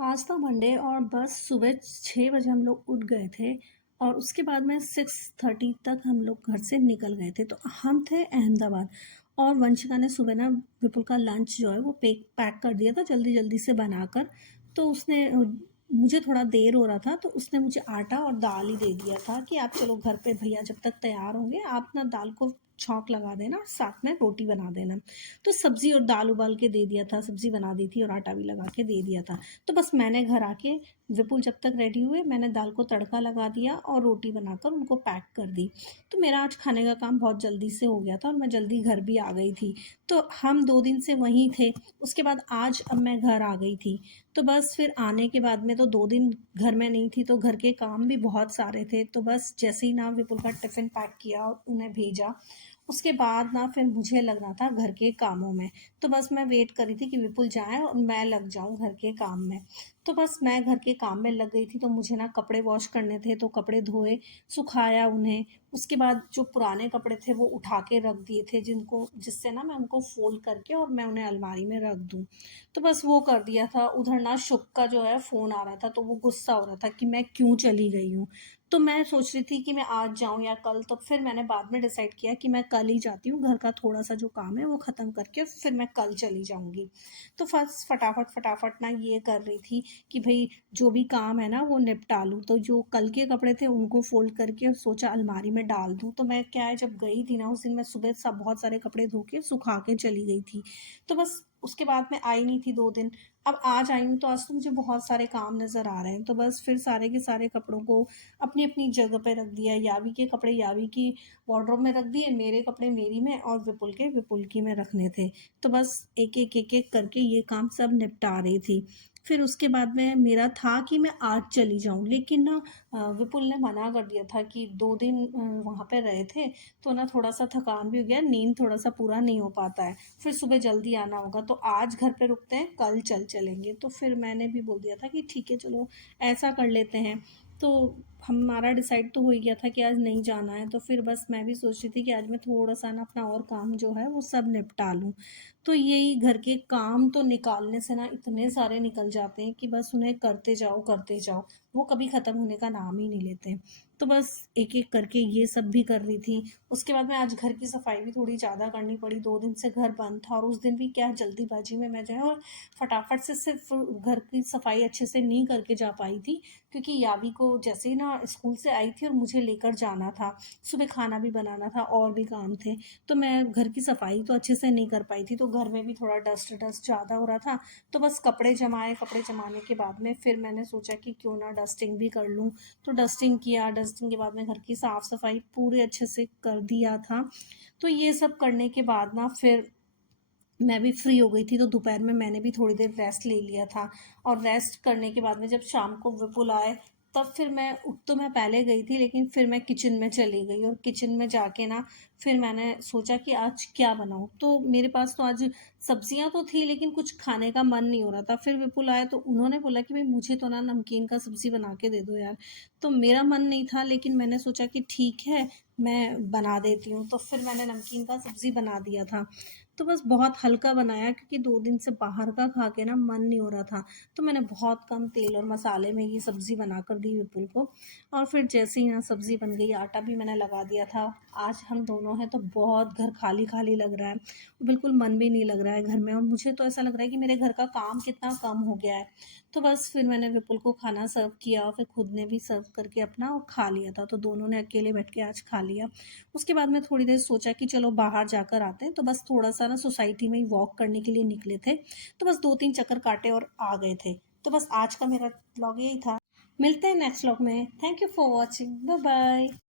आज था मंडे और बस सुबह 6 बजे हम लोग उठ गए थे और उसके बाद में 6:30 तक हम लोग घर से निकल गए थे। तो हम थे अहमदाबाद और वंशिका ने सुबह ना विपुल का लंच जो है वो पैक कर दिया था जल्दी जल्दी से बनाकर। तो उसने मुझे थोड़ा देर हो रहा था तो उसने मुझे आटा और दाल ही दे दिया था कि आप चलो घर पे भैया जब तक तैयार होंगे आप ना दाल को छौंक लगा देना और साथ में रोटी बना देना। तो सब्जी और दाल उबाल के दे दिया था, सब्जी बना दी थी और आटा भी लगा के दे दिया था। तो बस मैंने घर आके विपुल जब तक रेडी हुए मैंने दाल को तड़का लगा दिया और रोटी बनाकर उनको पैक कर दी। तो मेरा आज खाने का काम बहुत जल्दी से हो गया था और मैं जल्दी घर भी आ गई थी। तो हम 2 दिन से वहीं थे। उसके बाद आज अब मैं घर आ गई थी। तो बस फिर आने के बाद में तो 2 दिन घर में नहीं थी तो घर के काम भी बहुत सारे थे। तो बस जैसे ही ना विपुल का टिफ़िन पैक किया और उन्हें भेजा, उसके बाद ना फिर मुझे लगना था घर के कामों में। तो बस मैं वेट कर रही थी कि विपुल जाए और मैं लग जाऊं घर के काम में। तो बस मैं घर के काम में लग गई थी। तो मुझे ना कपड़े वॉश करने थे तो कपड़े धोए, सुखाया उन्हें। उसके बाद जो पुराने कपड़े थे वो उठा के रख दिए थे जिनको जिससे ना मैं उनको फोल्ड करके और मैं उन्हें अलमारी में रख दूं। तो बस वो कर दिया था। उधर ना शुभ का जो है फ़ोन आ रहा था तो वो गुस्सा हो रहा था कि मैं क्यों चली गई हूँ। तो मैं सोच रही थी कि मैं आज जाऊँ या कल। तो फिर मैंने बाद में डिसाइड किया कि मैं कल ही जाती हूँ। घर का थोड़ा सा जो काम है वो ख़त्म करके फिर मैं कल चली जाऊँगी। तो फर्स्ट फटाफट फटाफट ना ये कर रही थी कि भाई जो भी काम है ना वो निपटा लूँ। तो जो कल के कपड़े थे उनको फोल्ड करके सोचा अलमारी में डाल दूँ। तो मैं क्या है जब गई थी ना उस दिन मैं सुबह सब बहुत सारे कपड़े धो के सुखा के चली गई थी। तो बस उसके बाद मैं आई नहीं थी 2 दिन। अब आज आई हूँ तो आज तो मुझे बहुत सारे काम नज़र आ रहे हैं। तो बस फिर सारे के सारे कपड़ों को अपनी अपनी जगह पे रख दिया। यावी के कपड़े यावी की वार्डरोब में रख दिए, मेरे कपड़े मेरी में और विपुल के विपुल की में रखने थे। तो बस एक एक एक एक करके ये काम सब निपटा रही थी। फिर उसके बाद में मेरा था कि मैं आज चली जाऊं, लेकिन ना विपुल ने मना कर दिया था कि 2 दिन वहाँ पे रहे थे तो ना थोड़ा सा थकान भी हो गया, नींद थोड़ा सा पूरा नहीं हो पाता है, फिर सुबह जल्दी आना होगा। तो आज घर पे रुकते हैं, कल चल चलेंगे। तो फिर मैंने भी बोल दिया था कि ठीक है चलो ऐसा कर लेते हैं। तो हमारा डिसाइड तो हो ही गया था कि आज नहीं जाना है। तो फिर बस मैं भी सोच रही थी कि आज मैं थोड़ा सा ना अपना और काम जो है वो सब निपटा लूँ। तो यही घर के काम तो निकालने से ना इतने सारे निकल जाते हैं कि बस उन्हें करते जाओ, वो कभी ख़त्म होने का नाम ही नहीं लेते। तो बस एक एक करके ये सब भी कर रही थी। उसके बाद में आज घर की सफाई भी थोड़ी ज़्यादा करनी पड़ी। 2 दिन से घर बंद था और उस दिन भी क्या जल्दीबाजी में मैं जो है और फटाफट से सिर्फ घर की सफाई अच्छे से नहीं करके जा पाई थी, क्योंकि यावी को जैसे ही ना स्कूल से आई थी और मुझे लेकर जाना था, सुबह खाना भी बनाना था और भी काम थे। तो मैं घर की सफाई तो अच्छे से नहीं कर पाई थी। तो घर में भी थोड़ा डस्ट डस्ट ज़्यादा हो रहा था। तो बस कपड़े जमाए, कपड़े जमाने के बाद में फिर मैंने सोचा कि क्यों ना डस्टिंग भी कर लूँ। तो डस्टिंग किया, डस्टिंग के बाद में घर की साफ़ सफाई पूरे अच्छे से कर दिया था। तो ये सब करने के बाद ना फिर मैं भी फ्री हो गई थी। तो दोपहर में मैंने भी थोड़ी देर रेस्ट ले लिया था और रेस्ट करने के बाद में जब शाम को विपुल आए तब फिर मैं उठ तो मैं पहले गई थी, लेकिन फिर मैं किचन में चली गई और किचन में जाके ना फिर मैंने सोचा कि आज क्या बनाऊँ। तो मेरे पास तो आज सब्जियां तो थी लेकिन कुछ खाने का मन नहीं हो रहा था। फिर विपुल आए तो उन्होंने बोला कि भाई मुझे तो ना नमकीन का सब्जी बना के दे दो यार। तो मेरा मन नहीं था लेकिन मैंने सोचा कि ठीक है मैं बना देती हूँ। तो फिर मैंने नमकीन का सब्जी बना दिया था। तो बस बहुत हल्का बनाया क्योंकि 2 दिन से बाहर का खा के ना मन नहीं हो रहा था। तो मैंने बहुत कम तेल और मसाले में ये सब्ज़ी बना कर दी विपुल को। और फिर जैसे ही ना सब्ज़ी बन गई, आटा भी मैंने लगा दिया था। आज हम दोनों हैं तो बहुत घर खाली खाली लग रहा है, बिल्कुल मन भी नहीं लग रहा है घर में। और मुझे तो ऐसा लग रहा है कि मेरे घर का काम कितना कम हो गया है। तो बस फिर मैंने विपुल को खाना सर्व किया और फिर खुद ने भी सर्व करके अपना और खा लिया था। तो दोनों ने अकेले बैठ के आज खा लिया। उसके बाद मैं थोड़ी देर सोचा कि चलो बाहर जाकर आते हैं। तो बस थोड़ा सा ना सोसाइटी में ही वॉक करने के लिए निकले थे। तो बस 2-3 चक्कर काटे और आ गए थे। तो बस आज का मेरा व्लॉग यही था। मिलते हैं नेक्स्ट व्लॉग में। Thank you for watching. Bye bye.